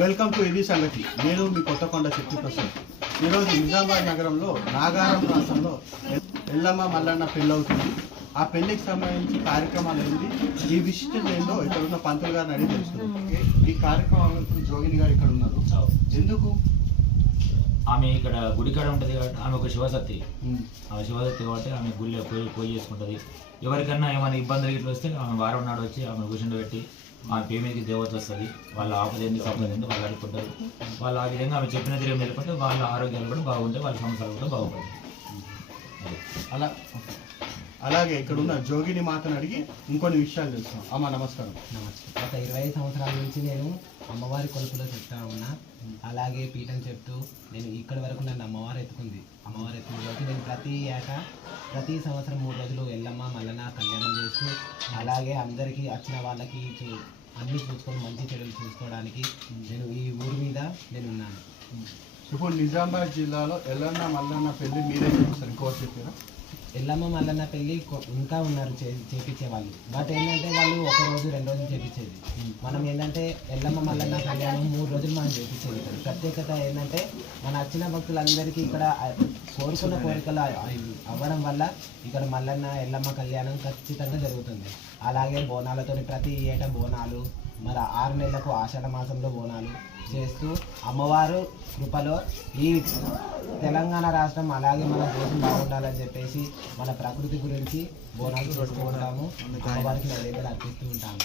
Welcome to ఇది సంగతి నేను మీ కొత్తకొండ శక్తి ప్రసాద్. ఈరోజు నిజామాబాద్ నగరంలో నాగారం ప్రాంతంలో ఎల్లమ్మ మల్లన్న పెళ్ళి అవుతుంది ఆ పెళ్ళికి సంబంధించి కార్యక్రమాలు ఏంటి? ఈ విశిష్టత ఏందో ఇక్కడ ఉన్న పంతులు గారిని అడిగి తెలుసుకుందాం. ఈ కార్యక్రమంలో ఇప్పుడు జోగిని గారు ఇక్కడ ఉన్నారు. ఎందుకు? ఆమె ఇక్కడ గుడికాడ ఉంటుంది కాబట్టి ఆమె ఒక శివసత్తి ఉమ్, ఆమె శివసత్తి కాబట్టి ఆమె గుళ్ళో పోయి పోయి చేసుకుంటుంది. ఎవరికన్నా ఏమైనా ఇబ్బందులు ఇట్లా వస్తే ఆమె వారం నాడు వచ్చి ఆమె కూర్చుండి ఆ పేమెంట్కి దేవత వస్తుంది వాళ్ళ ఆపదేంది ఎందుకు ఎందుకు వాళ్ళు అడుగుతుంటారు వాళ్ళు ఆ విధంగా ఆమె చెప్పిన తిరిగి వెళ్ళిపోతే వాళ్ళ ఆరోగ్యాలు కూడా బాగుంటాయి వాళ్ళ సంవత్సరాలు కూడా బాగుపడతాయి అలా. అలాగే ఇక్కడ ఉన్న జోగిని మాతను అడిగి ఇంకొన్ని విషయాలు తెలుస్తాం అమ్మ నమస్కారం. నమస్తే. గత ఇరవై సంవత్సరాల నుంచి నేను అమ్మవారి కొలుపులో చెప్తా ఉన్నా. అలాగే పీఠం చెప్తూ నేను ఇక్కడి వరకు నన్ను అమ్మవారు ఎత్తుకుంది. అమ్మవారు ఎత్తుకున్న రోజు నేను ప్రతి ఏటా ప్రతి సంవత్సరం మూడు రోజులు ఎల్లమ్మ మల్లన్న కళ్యాణం చేస్తూ అలాగే అందరికీ వచ్చిన వాళ్ళకి అన్ని చూసుకొని మంచి చెడులు చూసుకోవడానికి నేను ఈ ఊరి మీద నేను ఉన్నాను. ఇప్పుడు నిజామాబాద్ జిల్లాలో ఎల్లన్న మల్లన్న పెళ్ళి మీరే చేస్తారు. ఇంకోటి చెప్పారా? ఎల్లమ్మ మల్లన్న పెళ్ళి ఇంకా ఉన్నారు చే చేపించే వాళ్ళు బట్ ఏంటంటే వాళ్ళు ఒక రోజు రెండు రోజులు చేపించేది. మనం ఏంటంటే ఎల్లమ్మ మల్లన్న కళ్యాణం మూడు రోజులు మనం చేపించేది ఇక్కడ ప్రత్యేకత ఏంటంటే మన వచ్చిన భక్తులందరికీ ఇక్కడ కోరుకున్న కోరికలు అవ్వడం వల్ల ఇక్కడ మల్లన్న ఎల్లమ్మ కళ్యాణం ఖచ్చితంగా జరుగుతుంది. అలాగే బోనాలతో ప్రతి ఏటా బోనాలు మరి ఆరు నెలలకు ఆషాఢ మాసంలో బోనాలు చేస్తూ అమ్మవారు కృపలో ఈ తెలంగాణ రాష్ట్రం అలాగే మన దేశం బాగుండాలని చెప్పేసి మన ప్రకృతి గురించి బోనాలు చేస్తూ ఉంటాము అమ్మవారికి నైవేద్యాలు అర్పిస్తూ ఉంటాము.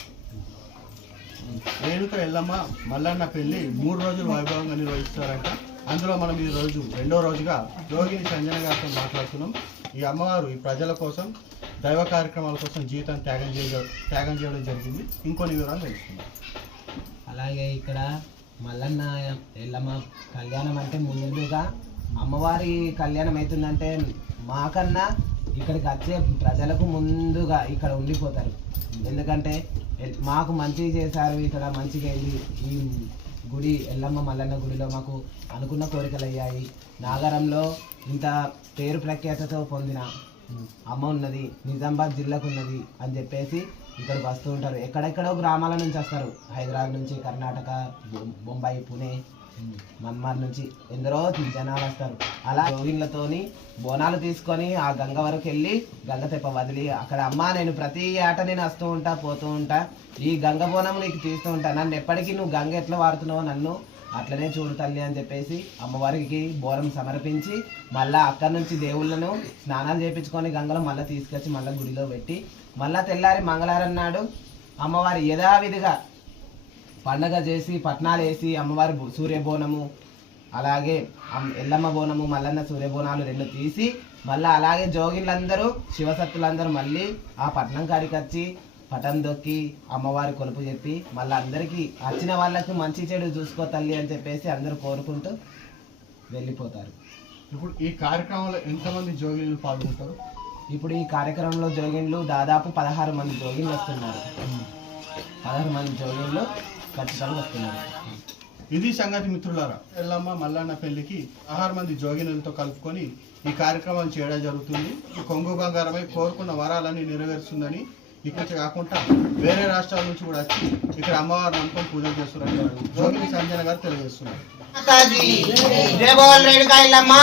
రేణుక ఎల్లమ్మ మల్లన్న పెళ్ళి మూడు రోజులు వైభవంగా నిర్వహిస్తారంట. అందులో మనం ఈ రోజు రెండో రోజుగా యోగిని సంజన గారితో మాట్లాడుతున్నాం. ఈ అమ్మవారు ఈ ప్రజల కోసం దైవ కార్యక్రమాల కోసం జీవితం త్యాగం చేయడం త్యాగం చేయడం జరిగింది. ఇంకొన్ని వివరాలు తెలుసుకుందాం. అలాగే ఇక్కడ మల్లన్న ఎల్లమ్మ కళ్యాణం అంటే ముందుగా అమ్మవారి కళ్యాణం అవుతుందంటే మాకన్నా ఇక్కడికి వచ్చే ప్రజలకు ముందుగా ఇక్కడ ఉండిపోతారు. ఎందుకంటే మాకు మంచి చేశారు ఇక్కడ మంచిగా వెళ్ళి ఈ గుడి ఎల్లమ్మ మల్లన్న గుడిలో మాకు అనుకున్న కోరికలు అయ్యాయి. నాగరంలో ఇంత పేరు ప్రఖ్యాతతో పొందిన అమ్మ ఉన్నది నిజామాబాద్ జిల్లాకు ఉన్నది అని చెప్పేసి ఇక్కడికి వస్తూ ఉంటారు. ఎక్కడెక్కడో గ్రామాల నుంచి వస్తారు. హైదరాబాద్ నుంచి కర్ణాటక బొం- బొంబాయి పుణే మన్మార్ నుంచి ఎందరో జనాలు వస్తారు. అలా జోగిన్లతోని బోనాలు తీసుకొని ఆ గంగ వరకు వెళ్ళి గంగ తెప్ప వదిలి అక్కడ అమ్మ నేను ప్రతి ఏట నేను వస్తూ ఉంటా పోతూ ఉంటా. ఈ గంగ బోనం నీకు తీస్తూ ఉంటా. నన్ను ఎప్పటికీ నువ్వు గంగ ఎట్లా వాడుతున్నావో నన్ను అట్లనే చూడు తల్లి అని చెప్పేసి అమ్మవారికి బోరం సమర్పించి మళ్ళీ అక్కడి నుంచి దేవుళ్ళను స్నానాలు చేయించుకొని గంగలో మళ్ళీ తీసుకొచ్చి మళ్ళీ గుడిలో పెట్టి మళ్ళీ తెల్లారి మంగళవారం నాడు అమ్మవారి యథావిధిగా పండగ చేసి పట్నాలు వేసి అమ్మవారి సూర్యబోనము అలాగే ఎల్లమ్మ బోనము మల్లన్న సూర్యబోనాలు రెండు తీసి మళ్ళీ అలాగే జోగిళ్ళందరూ శివసత్తులందరూ మళ్ళీ ఆ పట్నం కాడికి వచ్చి పటం దొక్కి అమ్మవారి కొలుపు చెప్పి మళ్ళీ అందరికీ వచ్చిన వాళ్ళకి మంచి చెడు చూసుకో తల్లి అని చెప్పేసి అందరూ కోరుకుంటూ వెళ్ళిపోతారు. ఇప్పుడు ఈ కార్యక్రమంలో ఎంతమంది జోగిలు పాల్గొంటారు? ఇప్పుడు ఈ కార్యక్రమంలో జోగిన్లు దాదాపు పదహారు మంది జోగిన్లు వస్తున్నారు. పదహారు మంది జోగిన్లు ఖచ్చితంగా వస్తున్నారు. ఇది సంగతి మిత్రులారా ఎల్లమ్మ మల్లన్న పెళ్ళికి ఆహార మంది జోగినులతో కలుపుకొని ఈ కార్యక్రమం చేయడం జరుగుతుంది. కొంగు బంగారమై కోరుకున్న వరాలన్నీ నెరవేరుస్తుందని ఇక్కడ కాకుండా వేరే రాష్ట్రాల నుంచి కూడా వచ్చి ఇక్కడ అమ్మవారిని నమ్మకం పూజలు చేస్తున్నారని జోగిని సంజన గారు తెలియజేస్తున్నారు. మాతాజీ. జై బోల్ రేణుకా ఇల్లమ్మా